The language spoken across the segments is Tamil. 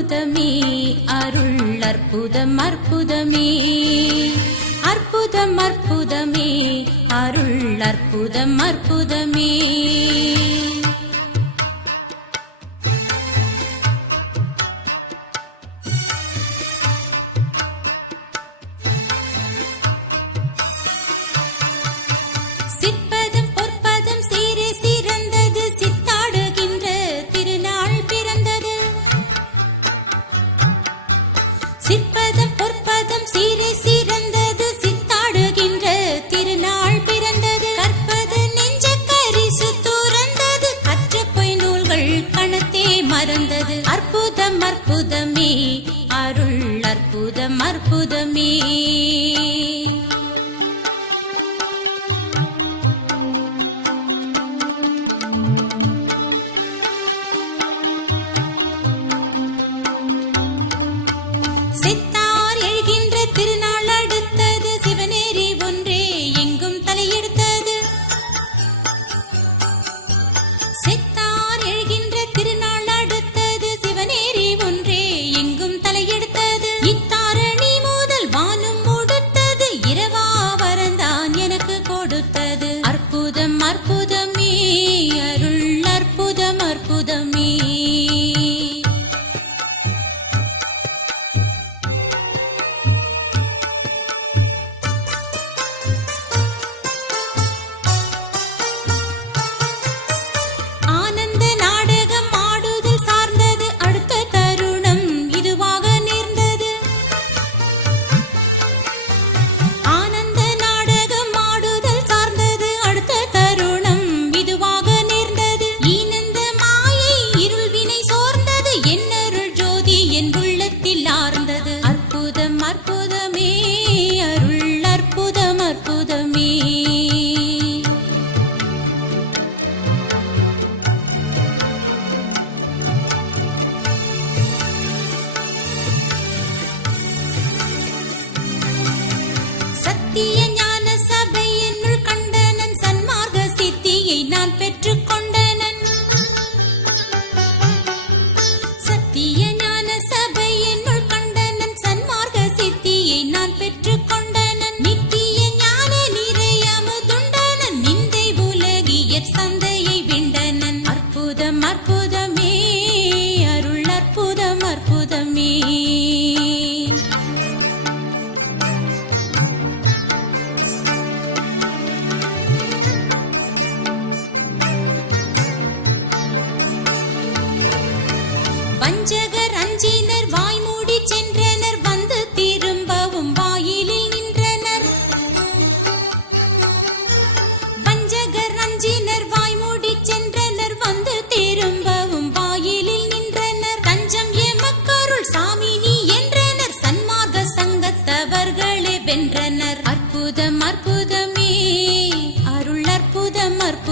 அற்புதமே அருள் அற்புதம் அற்புதமே. அற்புதம் அற்புதமே அருள் அற்புதம் அற்புதமே.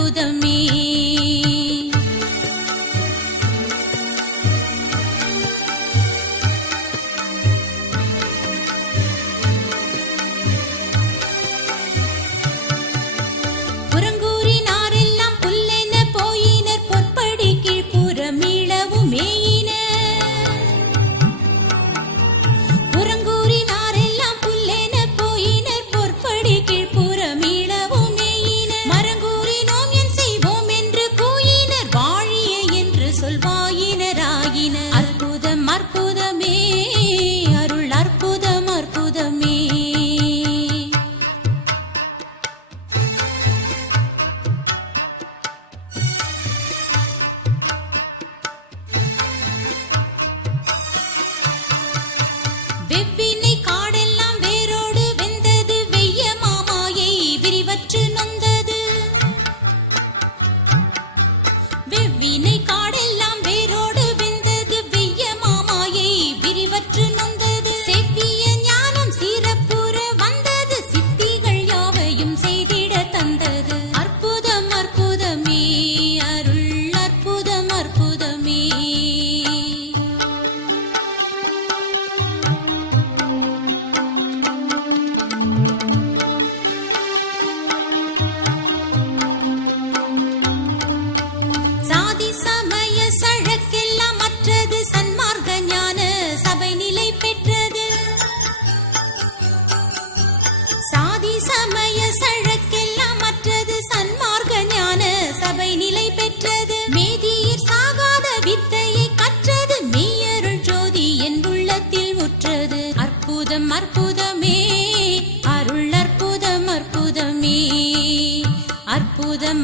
அற்புதம்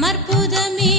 அற்புதமே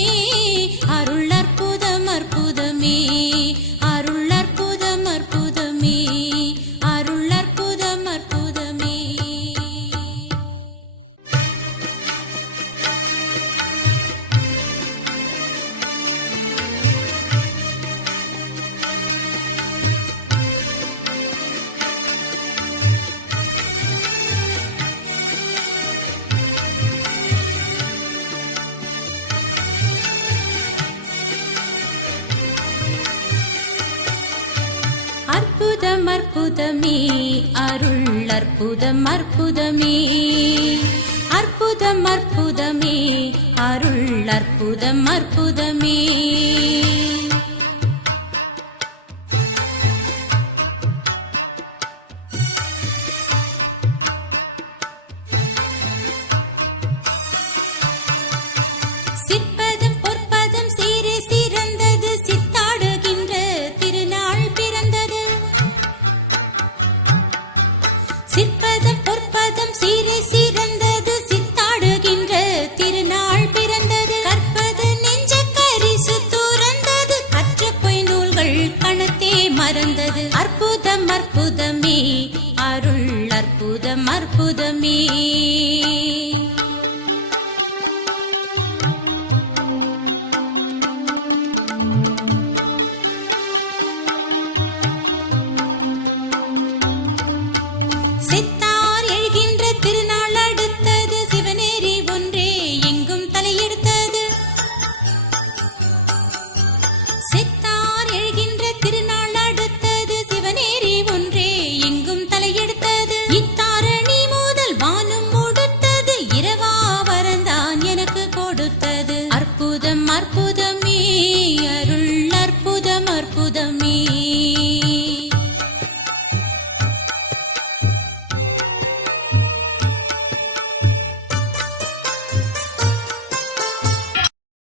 அற்புதம் அற்புதமே அருள் அற்புதம் அற்புதமே அற்புதம் அற்புதமே அருள் அற்புதம் அற்புதமே அற்புதமே. நீ